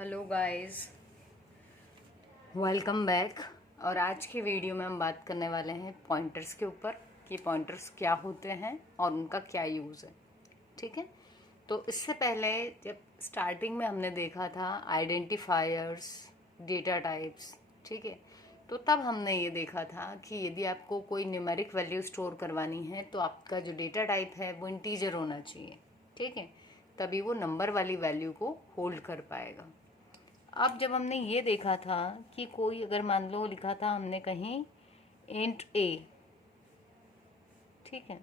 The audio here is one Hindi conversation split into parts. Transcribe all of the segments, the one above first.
Hello guys, welcome back. और आज की वीडियो में हम बात करने वाले हैं पॉइंटर्स के ऊपर कि पॉइंटर्स क्या होते हैं और उनका क्या यूज़ है। ठीक है, तो इससे पहले जब स्टार्टिंग में हमने देखा था आइडेंटिफायर्स, डेटा टाइप्स, ठीक है, तो तब हमने ये देखा था कि यदि आपको कोई न्यूमेरिक वैल्यू स्टोर करवानी है तो आपका जो डेटा टाइप है वो इंटीजर होना चाहिए। ठीक है, तभी वो नंबर वाली वैल्यू को होल्ड कर पाएगा। अब जब हमने ये देखा था कि कोई अगर मान लो लिखा था हमने कहीं इंट ए, ठीक है,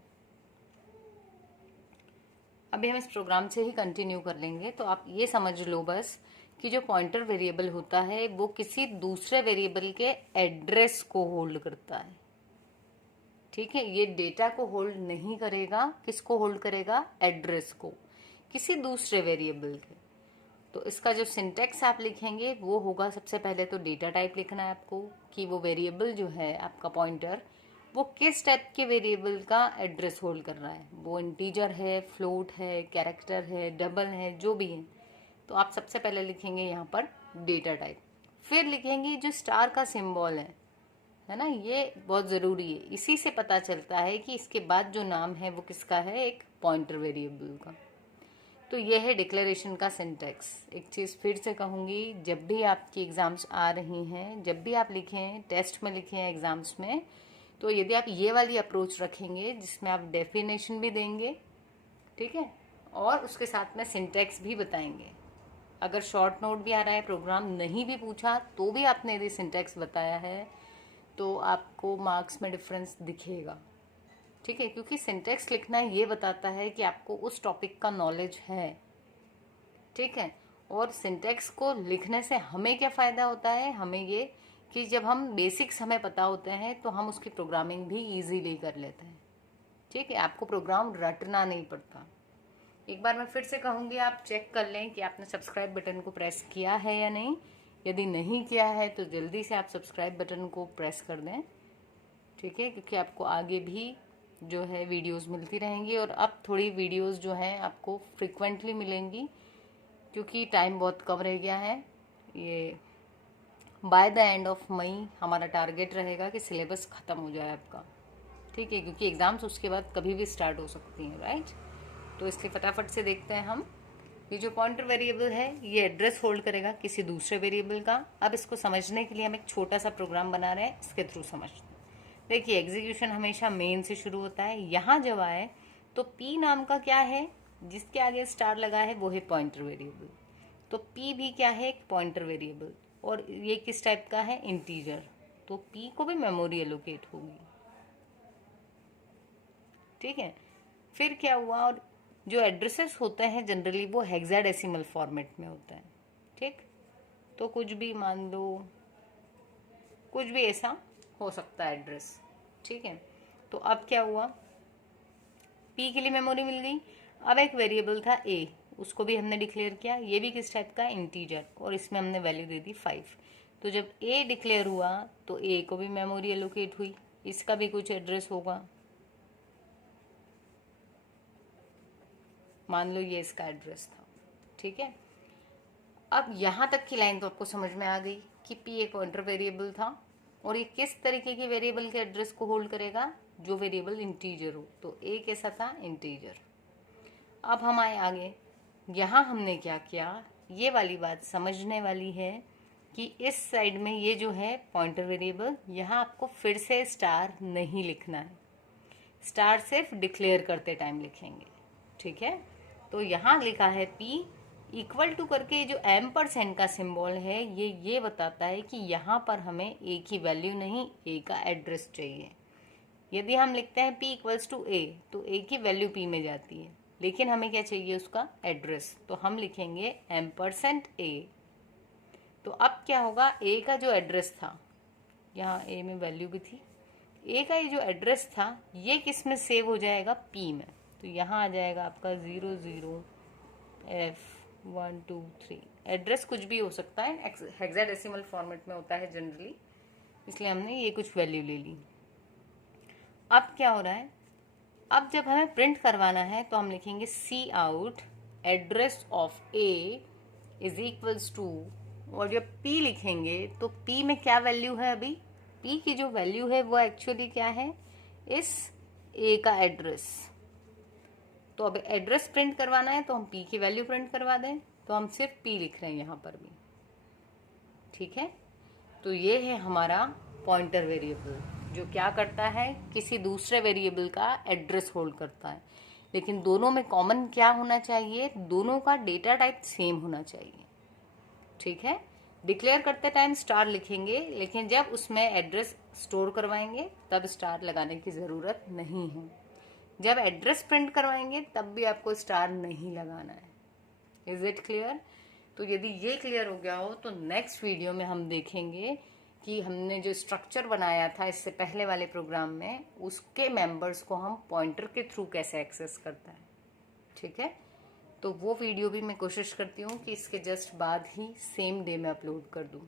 अभी हम इस प्रोग्राम से ही कंटिन्यू कर लेंगे। तो आप ये समझ लो बस कि जो पॉइंटर वेरिएबल होता है वो किसी दूसरे वेरिएबल के एड्रेस को होल्ड करता है। ठीक है, ये डेटा को होल्ड नहीं करेगा, किसको होल्ड करेगा? एड्रेस को, किसी दूसरे वेरिएबल के। तो इसका जो सिंटेक्स आप लिखेंगे वो होगा, सबसे पहले तो डेटा टाइप लिखना है आपको कि वो वेरिएबल जो है आपका पॉइंटर वो किस टाइप के वेरिएबल का एड्रेस होल्ड कर रहा है। वो इंटीजर है, फ्लोट है, कैरेक्टर है, डबल है, जो भी है। तो आप सबसे पहले लिखेंगे यहाँ पर डेटा टाइप, फिर लिखेंगे जो स्टार का सिंबल है ना, ये बहुत ज़रूरी है। इसी से पता चलता है कि इसके बाद जो नाम है वो किसका है, एक पॉइंटर वेरिएबल का। तो यह है डिक्लेरेशन का सिंटेक्स। एक चीज़ फिर से कहूँगी, जब भी आपकी एग्ज़ाम्स आ रही हैं, जब भी आप लिखें, टेस्ट में लिखें, एग्ज़ाम्स में, तो यदि आप ये वाली अप्रोच रखेंगे जिसमें आप डेफिनेशन भी देंगे, ठीक है, और उसके साथ में सिंटेक्स भी बताएंगे। अगर शॉर्ट नोट भी आ रहा है, प्रोग्राम नहीं भी पूछा तो भी आपने यदि सिंटेक्स बताया है तो आपको मार्क्स में डिफरेंस दिखेगा। ठीक है, क्योंकि सिंटेक्स लिखना ये बताता है कि आपको उस टॉपिक का नॉलेज है। ठीक है, और सिंटेक्स को लिखने से हमें क्या फ़ायदा होता है? हमें ये कि जब हम बेसिक्स हमें पता होते हैं तो हम उसकी प्रोग्रामिंग भी इजीली कर लेते हैं। ठीक है, आपको प्रोग्राम रटना नहीं पड़ता। एक बार मैं फिर से कहूँगी, आप चेक कर लें कि आपने सब्सक्राइब बटन को प्रेस किया है या नहीं। यदि नहीं किया है तो जल्दी से आप सब्सक्राइब बटन को प्रेस कर दें। ठीक है, क्योंकि आपको आगे भी जो है वीडियोस मिलती रहेंगी और अब थोड़ी वीडियोस जो हैं आपको फ्रिक्वेंटली मिलेंगी क्योंकि टाइम बहुत कम रह गया है। ये by the end of May हमारा टारगेट रहेगा कि सिलेबस ख़त्म हो जाए आपका। ठीक है, क्योंकि एग्ज़ाम्स उसके बाद कभी भी स्टार्ट हो सकती हैं, राइट। तो इसलिए फटाफट से देखते हैं हम। ये जो पॉइंटर वेरिएबल है ये एड्रेस होल्ड करेगा किसी दूसरे वेरिएबल का। अब इसको समझने के लिए हम एक छोटा सा प्रोग्राम बना रहे हैं, इसके थ्रू समझते हैं। देखिए, एग्जीक्यूशन हमेशा मेन से शुरू होता है। यहाँ जब आए तो पी नाम का क्या है, जिसके आगे स्टार लगा है वो है पॉइंटर वेरिएबल। तो पी भी क्या है, एक पॉइंटर वेरिएबल, और ये किस टाइप का है, इंटीजर। तो पी को भी मेमोरी एलोकेट होगी। ठीक है, फिर क्या हुआ, और जो एड्रेसेस होते हैं जनरली वो हेक्साडेसिमल फॉर्मेट में होते हैं। ठीक, तो कुछ भी मान लो, कुछ भी ऐसा हो सकता है एड्रेस। ठीक है, तो अब क्या हुआ, पी के लिए मेमोरी मिल गई। अब एक वेरिएबल था ए, उसको भी हमने डिक्लेयर किया। ये भी किस टाइप का, इंटीजर, और इसमें हमने वैल्यू दे दी 5। तो जब ए डिक्लेयर हुआ तो ए को भी मेमोरी एलोकेट हुई, इसका भी कुछ एड्रेस होगा। मान लो ये इसका एड्रेस था। ठीक है, अब यहाँ तक की लाइन तो आपको समझ में आ गई कि पी एक पॉइंटर वेरिएबल था और ये किस तरीके के वेरिएबल के एड्रेस को होल्ड करेगा, जो वेरिएबल इंटीजर हो। तो ए कैसा था, इंटीजर। अब हम आए आगे, यहाँ हमने क्या किया, ये वाली बात समझने वाली है कि इस साइड में ये जो है पॉइंटर वेरिएबल, यहाँ आपको फिर से स्टार नहीं लिखना है। स्टार सिर्फ डिक्लेयर करते टाइम लिखेंगे। ठीक है, तो यहाँ लिखा है पी इक्वल टू करके, जो एम्परसेंड का सिंबल है ये बताता है कि यहाँ पर हमें ए की वैल्यू नहीं, ए का एड्रेस चाहिए। यदि हम लिखते हैं पी इक्वल्स टू ए तो ए की वैल्यू पी में जाती है, लेकिन हमें क्या चाहिए, उसका एड्रेस। तो हम लिखेंगे एम्परसेंड ए। तो अब क्या होगा, ए का जो एड्रेस था, यहाँ ए में वैल्यू भी थी, ए का ये जो एड्रेस था ये किस में सेव हो जाएगा, पी में। तो यहाँ आ जाएगा आपका 00F123। एड्रेस कुछ भी हो सकता है, हेक्साडेसिमल फॉर्मेट में होता है जनरली, इसलिए हमने ये कुछ वैल्यू ले ली। अब क्या हो रहा है, अब जब हमें प्रिंट करवाना है तो हम लिखेंगे C out address of A is equals to, और जब p लिखेंगे तो p में क्या वैल्यू है, अभी p की जो वैल्यू है वो एक्चुअली क्या है, इस a का एड्रेस। तो अब एड्रेस प्रिंट करवाना है तो हम p की वैल्यू प्रिंट करवा दें, तो हम सिर्फ p लिख रहे हैं यहाँ पर भी, ठीक है। तो ये है हमारा पॉइंटर वेरिएबल, जो क्या करता है, किसी दूसरे वेरिएबल का एड्रेस होल्ड करता है। लेकिन दोनों में कॉमन क्या होना चाहिए, दोनों का डेटा टाइप सेम होना चाहिए, ठीक है। डिक्लेयर करते टाइम स्टार लिखेंगे, लेकिन जब उसमें एड्रेस स्टोर करवाएंगे तब स्टार लगाने की ज़रूरत नहीं है। जब एड्रेस प्रिंट करवाएंगे तब भी आपको स्टार नहीं लगाना है। Is it clear? तो यदि ये क्लियर हो गया हो तो नेक्स्ट वीडियो में हम देखेंगे कि हमने जो स्ट्रक्चर बनाया था इससे पहले वाले प्रोग्राम में, उसके मेंबर्स को हम पॉइंटर के थ्रू कैसे एक्सेस करता है, ठीक है। तो वो वीडियो भी मैं कोशिश करती हूँ कि इसके जस्ट बाद ही सेम डे में अपलोड कर दूँ,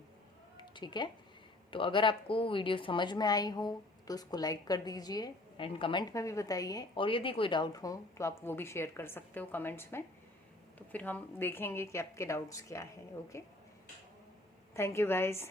ठीक है। तो अगर आपको वीडियो समझ में आई हो तो उसको लाइक कर दीजिए एंड कमेंट में भी बताइए, और यदि कोई डाउट हो तो आप वो भी शेयर कर सकते हो कमेंट्स में, तो फिर हम देखेंगे कि आपके डाउट्स क्या है। Okay, thank you guys.